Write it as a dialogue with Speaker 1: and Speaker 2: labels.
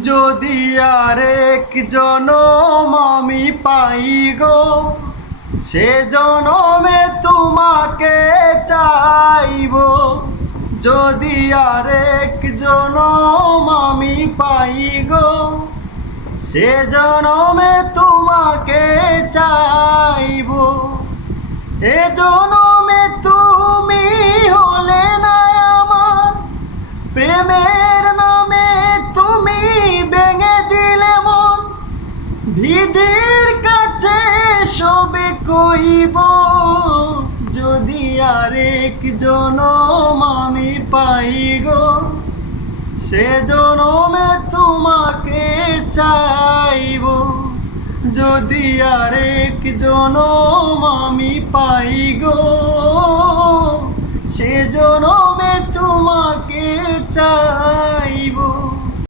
Speaker 1: যদি আরেক জনম আমি পাই গো, সে জনমে তোমাকে চাইব। যদি আরেক জনম আমি পাই গো, সে জনমে তোমাকে চাইব। এ জনমে তুমি হলে না আমার প্রেমের ভিদির কাছে সবে কইব, যদি আরেক জনম আমি পাই গো। সে জনমে তোমাকে চাইব, যদি আরেক জনম আমি পাই গো।